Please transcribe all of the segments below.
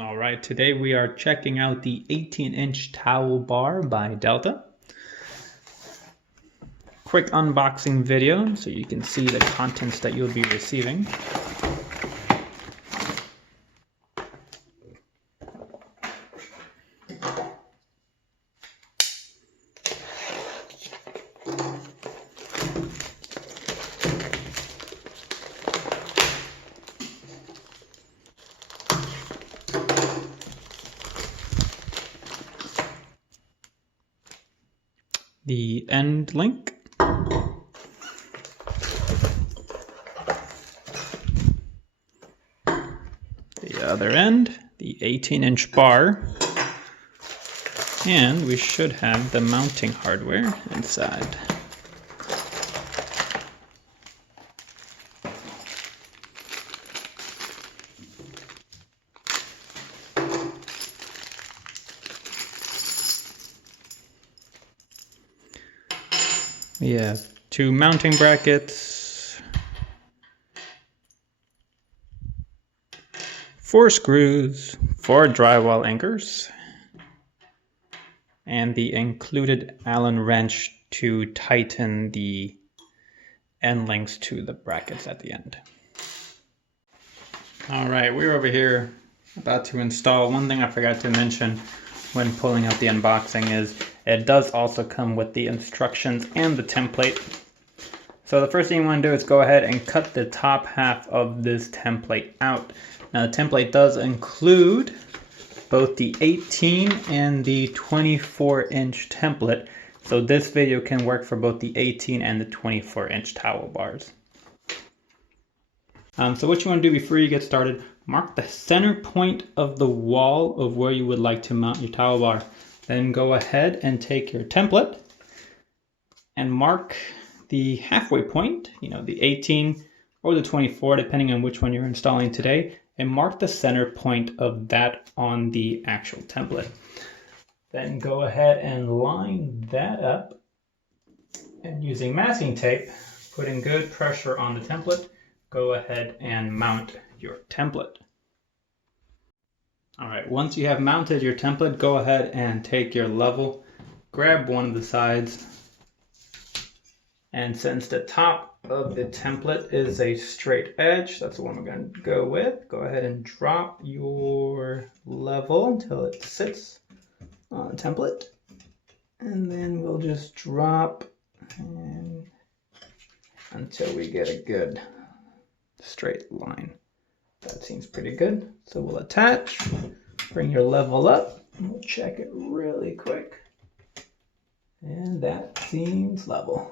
All right, today we are checking out the 18-inch towel bar by Delta. Quick unboxing video so you can see the contents that you'll be receiving. The end link. The other end, the 18-inch bar. And we should have the mounting hardware inside. We have 2 mounting brackets, 4 screws, 4 drywall anchors, and the included Allen wrench to tighten the end links to the brackets at the end. All right, we're over here about to install. One thing I forgot to mention when pulling out the unboxing is it does also come with the instructions and the template. So the first thing you want to do is go ahead and cut the top half of this template out. Now the template does include both the 18 and the 24-inch template. So this video can work for both the 18 and the 24-inch towel bars. So what you want to do before you get started, mark the center point of the wall of where you would like to mount your towel bar. Then go ahead and take your template and mark the halfway point, the 18 or the 24, depending on which one you're installing today, and mark the center point of that on the actual template. Then go ahead and line that up, and using masking tape, putting good pressure on the template, go ahead and mount your template. All right, once you have mounted your template, go ahead and take your level, grab one of the sides, and since the top of the template is a straight edge, that's the one we're going to go with, go ahead and drop your level until it sits on the template, and then we'll just drop until we get a good straight line. That seems pretty good. So we'll attach, bring your level up, and we'll check it really quick. And that seems level.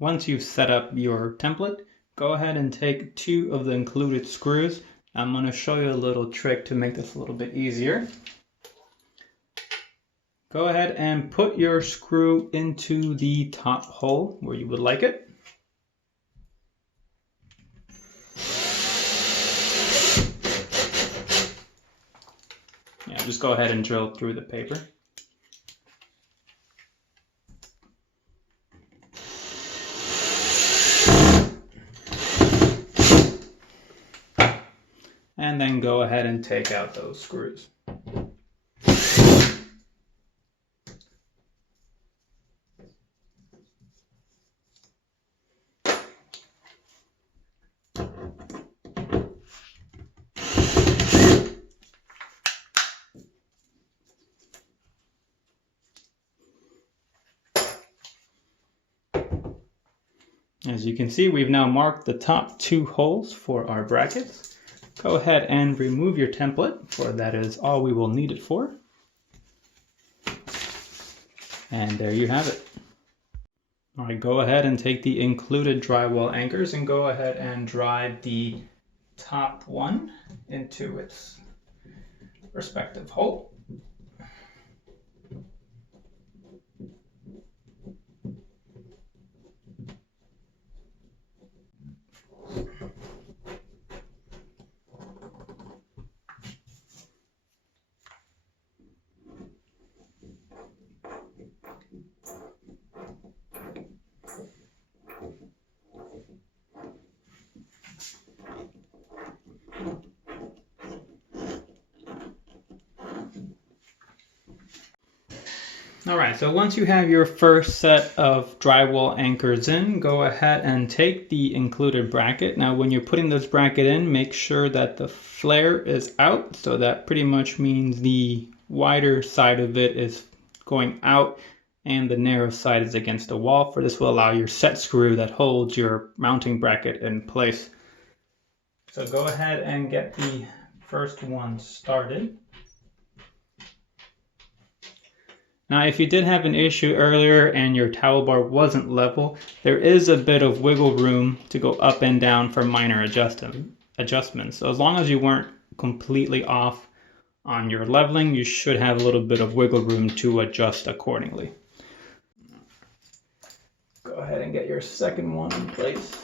Once you've set up your template, go ahead and take 2 of the included screws. I'm going to show you a little trick to make this a little bit easier. Go ahead and put your screw into the top hole where you would like it. Just go ahead and drill through the paper. And then go ahead and take out those screws. As you can see, we've now marked the top 2 holes for our brackets. Go ahead and remove your template, for that is all we will need it for. And there you have it. All right, go ahead and take the included drywall anchors and go ahead and drive the top one into its respective hole. All right, so once you have your first set of drywall anchors in, go ahead and take the included bracket. Now when you're putting this bracket in, make sure that the flare is out. So that pretty much means the wider side of it is going out and the narrow side is against the wall. For this will allow your set screw that holds your mounting bracket in place. So go ahead and get the first one started. Now, if you did have an issue earlier and your towel bar wasn't level, there is a bit of wiggle room to go up and down for minor adjustments. So as long as you weren't completely off on your leveling, you should have a little bit of wiggle room to adjust accordingly. Go ahead and get your second one in place.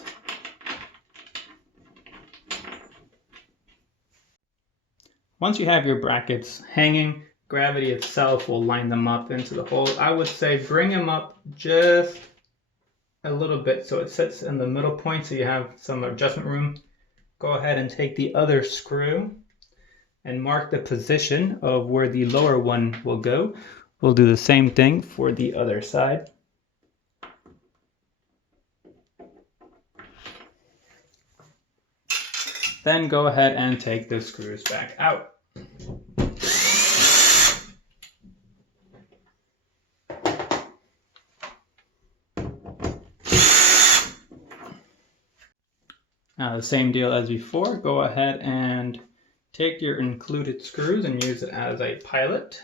Once you have your brackets hanging, gravity itself will line them up into the hole. I would say bring them up just a little bit so it sits in the middle point so you have some adjustment room. Go ahead and take the other screw and mark the position of where the lower one will go. We'll do the same thing for the other side. Then go ahead and take the screws back out. Now the same deal as before, go ahead and take your included screws and use it as a pilot.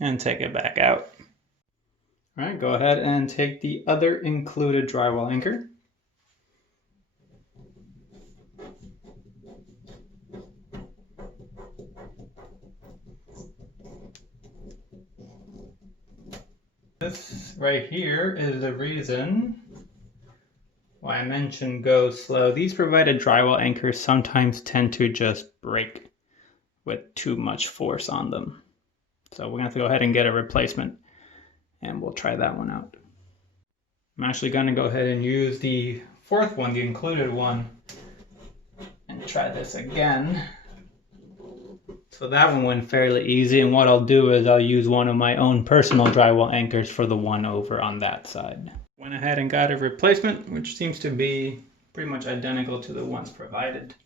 And take it back out. All right, go ahead and take the other included drywall anchor. This right here is the reason why I mentioned go slow. These provided drywall anchors sometimes tend to just break with too much force on them. So we're going to have to go ahead and get a replacement, and we'll try that one out. I'm actually going to go ahead and use the fourth one, the included one, and try this again. So that one went fairly easy, and what I'll do is I'll use one of my own personal drywall anchors for the one over on that side. Went ahead and got a replacement, which seems to be pretty much identical to the ones provided.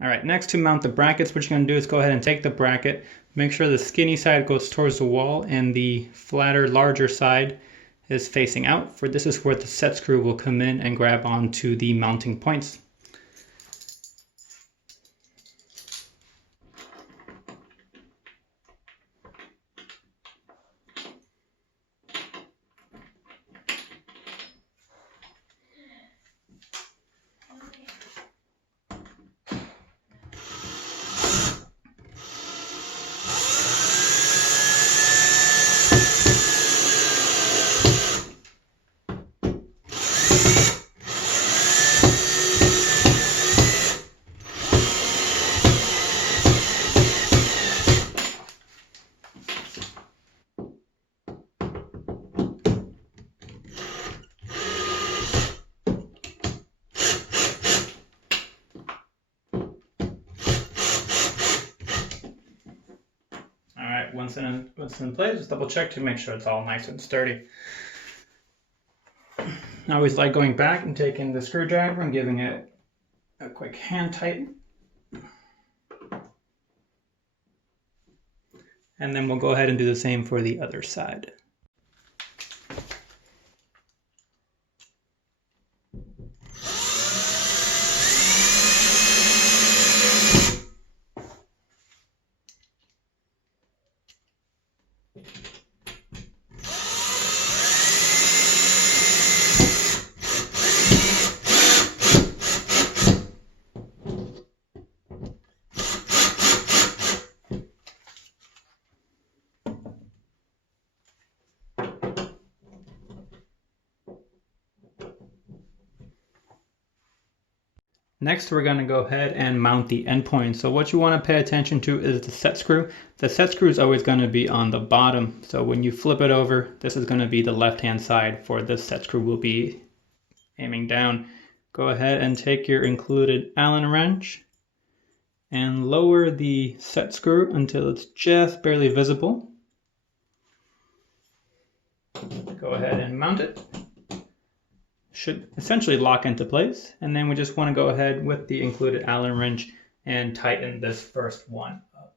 All right, next to mount the brackets, what you're going to do is go ahead and take the bracket, make sure the skinny side goes towards the wall and the flatter, larger side is facing out. For this is where the set screw will come in and grab onto the mounting points. Once in place, just double check to make sure it's all nice and sturdy. I always like going back and taking the screwdriver and giving it a quick hand tighten. And then we'll go ahead and do the same for the other side. Next, we're going to go ahead and mount the endpoint. So what you want to pay attention to is the set screw. The set screw is always going to be on the bottom. So when you flip it over, this is going to be the left-hand side for this set screw will be aiming down. Go ahead and take your included Allen wrench and lower the set screw until it's just barely visible. Go ahead and mount it. Should essentially lock into place, and then we just want to go ahead with the included Allen wrench and tighten this first one up.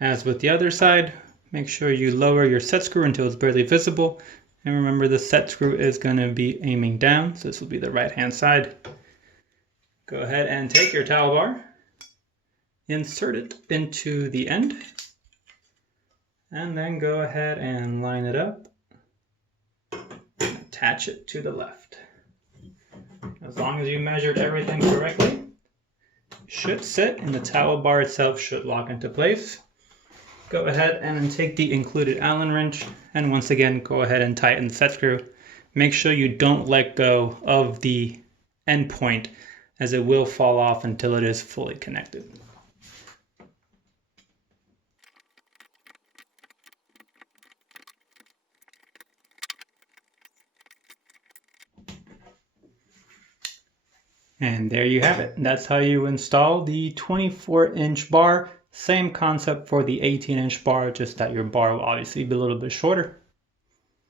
As with the other side, make sure you lower your set screw until it's barely visible, and remember the set screw is going to be aiming down, so this will be the right hand side. Go ahead and take your towel bar, insert it into the end, and then go ahead and line it up, attach it to the left. As long as you measured everything correctly, it should sit and the towel bar itself should lock into place. Go ahead and take the included Allen wrench and once again go ahead and tighten the set screw. Make sure you don't let go of the end point as it will fall off until it is fully connected. And there you have it. That's how you install the 24-inch bar. Same concept for the 18-inch bar, just that your bar will obviously be a little bit shorter.